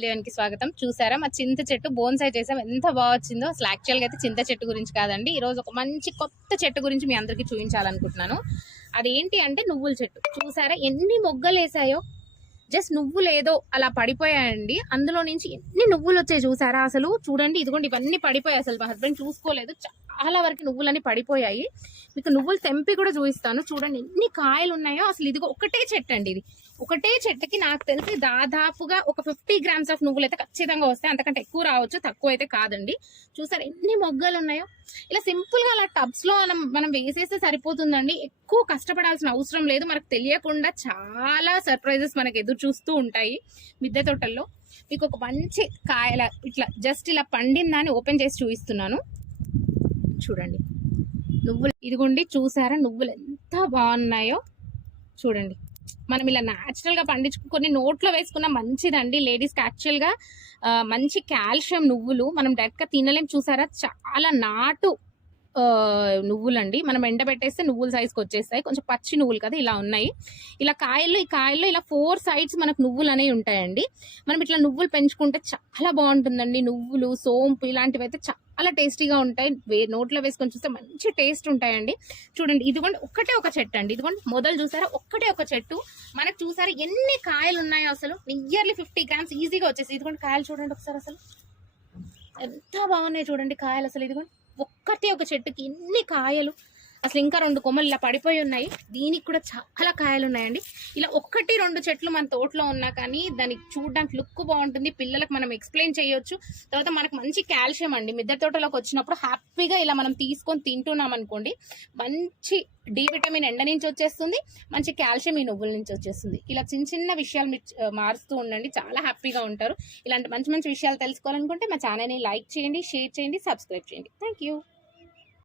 వీడియోకి స్వాగతం. చూసారా మా చింత చెట్టు బోన్సాయి చేసాం, ఎంత బాగా వచ్చిందో. అసలు యాక్చువల్గా అయితే చింత చెట్టు గురించి కాదండి, ఈ రోజు ఒక మంచి కొత్త చెట్టు గురించి మీ అందరికీ చూపించాలనుకుంటున్నాను. అదేంటి అంటే నువ్వుల చెట్టు. చూసారా ఎన్ని మొగ్గలు వేసాయో, జస్ట్ నువ్వులు ఏదో అలా పడిపోయాయండి. అందులో నుంచి ఎన్ని నువ్వులు వచ్చాయి చూసారా. అసలు చూడండి, ఇదిగోండి ఇవన్నీ పడిపోయాయి. అసలు మా హస్బెండ్ చూసుకోలేదు, చాలా వరకు నువ్వులన్నీ పడిపోయాయి. మీకు నువ్వులు తెంపి కూడా చూపిస్తాను. చూడండి ఎన్ని కాయలు ఉన్నాయో. అసలు ఇదిగో ఒకటే చెట్టు అండి, ఇది ఒకటే చెట్టుకి నాకు తెలిసి దాదాపుగా ఒక 50 grams ఆఫ్ నువ్వులు అయితే ఖచ్చితంగా వస్తాయి. అంతకంటే ఎక్కువ రావచ్చు, తక్కువ అయితే కాదండి. చూసారు ఎన్ని మొగ్గలు ఉన్నాయో. ఇలా సింపుల్ గా అలా టబ్స్ లో మనం వేసేస్తే సరిపోతుందండి. ఎక్కువ కష్టపడాల్సిన అవసరం లేదు. మనకు తెలియకుండా చాలా సర్ప్రైజెస్ మనకు ఎదురు చూస్తూ ఉంటాయి మిద్దె తోటల్లో. మీకు ఒక మంచి కాయల ఇట్లా జస్ట్ ఇలా పండిందాన్ని ఓపెన్ చేసి చూపిస్తున్నాను. చూడండి నువ్వులు, ఇదిగోండి చూసారా నువ్వులు ఎంత బాగున్నాయో. చూడండి మనం ఇలా న్యాచురల్ గా పండించుకుని నోట్లో వేసుకున్న మంచిదండి. లేడీస్కి యాక్చువల్ గా మంచి కాల్షియం నువ్వులు. మనం డైరెక్ట్ గా తినలేం. చూసారా చాలా నాటు నువ్వులండి. మనం ఎండబెట్టేస్తే నువ్వుల సైజ్కి వచ్చేస్తాయి. కొంచెం పచ్చి నువ్వులు కదా ఇలా ఉన్నాయి. ఇలా ఈ కాయల్లో ఇలా 4 sides మనకు నువ్వులు అనేవి ఉంటాయండి. మనం ఇట్లా నువ్వులు పెంచుకుంటే చాలా బాగుంటుందండి. నువ్వులు, సోంపు ఇలాంటివి అయితే చాలా టేస్టీగా ఉంటాయి. నోట్లో వేసుకొని చూస్తే మంచి టేస్ట్ ఉంటాయండి. చూడండి ఇదిగోండి ఒకటే ఒక చెట్టు అండి. ఇదిగోండి మొదలు చూసారా, ఒక్కటే ఒక చెట్టు. మనకు చూసారా ఎన్ని కాయలు ఉన్నాయో. అసలు నియర్లీ 50 grams ఈజీగా వచ్చేసి. ఇదిగోండి కాయలు చూడండి ఒకసారి, అసలు ఎంత బాగున్నాయి చూడండి కాయలు. అసలు ఇదిగోండి ఒక్కటే ఒక చెట్టుకి ఇన్ని కాయలు. అసలు ఇంకా 2 కొమ్మలు ఇలా పడిపోయి ఉన్నాయి. దీనికి కూడా చాలా కాయలు ఉన్నాయండి. ఇలా 1-2 చెట్లు మన తోటలో ఉన్నా కానీ దానికి చూడడానికి లుక్ బాగుంటుంది. పిల్లలకు మనం ఎక్స్ప్లెయిన్ చేయొచ్చు. తర్వాత మనకు మంచి కాల్షియం అండి. మిద్దె తోటలోకి వచ్చినప్పుడు హ్యాపీగా ఇలా మనం తీసుకొని తింటున్నాం అనుకోండి, మంచి డి విటమిన్ ఎండ నుంచి వచ్చేస్తుంది, మంచి కాల్షియం ఈ నువ్వుల నుంచి వచ్చేస్తుంది. ఇలా చిన్న చిన్న విషయాలు మీరు మారుస్తూ ఉండండి, చాలా హ్యాపీగా ఉంటారు. ఇలాంటి మంచి మంచి విషయాలు తెలుసుకోవాలనుకుంటే మా ఛానల్ని లైక్ చేయండి, షేర్ చేయండి, సబ్స్క్రైబ్ చేయండి. Thank you.